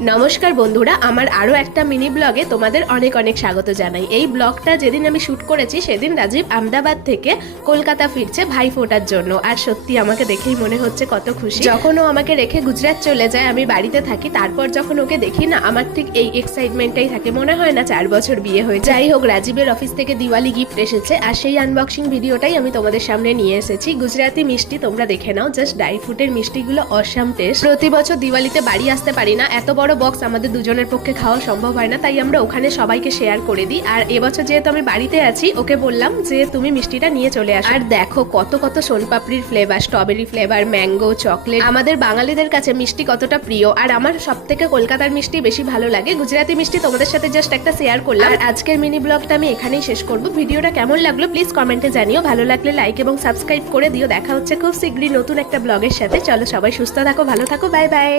নমস্কার বন্ধুরা, আমার আরো একটা মিনি ব্লগে তোমাদের অনেক অনেক স্বাগত জানাই। এই ব্লগটা যেদিন আমি শুট করেছি সেদিন রাজীব আহমেদাবাদ থেকে কলকাতা ফিরছে ভাইফোঁটার জন্য। আর সত্যি আমাকে দেখেই মনে হচ্ছে কত খুশি। যখন ও আমাকে রেখে গুজরাট চলে যায়, আমি বাড়িতে থাকি, তারপর যখন ওকে দেখি না, আমার ঠিক এই এক্সাইটমেন্টটাই থাকে, মনে হয় না 4 বছর বিয়ে হয়ে। যাই হোক, রাজীবের অফিস থেকে দিওয়ালি গিফট এসেছে আর সেই আনবক্সিং ভিডিওটাই আমি তোমাদের সামনে নিয়ে এসেছি। গুজরাটি মিষ্টি তোমরা দেখে নাও, জাস্ট ড্রাই ফ্রুটের মিষ্টিগুলো অসাম টেস্ট। প্রতি বছর দিওয়ালিতে বাড়ি আসতে পারি না, এত বড় বক্স আমাদের দুজনের পক্ষে খাওয়া সম্ভব হয় না, তাই আমরা ওখানে সবাইকে শেয়ার করে দিই। আর এবছর যেহেতু আমি বাড়িতে আছি, ওকে বললাম যে তুমি মিষ্টিটা নিয়ে চলে আসো। আর দেখো কত কত সোনপাপড়ির flavour, strawberry flavour, mango, chocolate. আমাদের বাঙালিদের কাছে মিষ্টি কতটা প্রিয়, আর আমার সব থেকে কলকাতার মিষ্টি বেশি ভালো লাগে। গুজরাটি মিষ্টি তোমাদের সাথে জাস্ট একটা শেয়ার করলাম। আর আজকের মিনি ব্লগটা আমি এখানেই শেষ করবো। ভিডিওটা কেমন লাগলো প্লিজ কমেন্টে জানিও, ভালো লাগলে লাইক এবং সাবস্ক্রাইব করে দিও। দেখা হচ্ছে খুব শীঘ্রই নতুন একটা ব্লগের সাথে। চলো সবাই সুস্থ থাকো, ভালো থাকো, বাই বাই।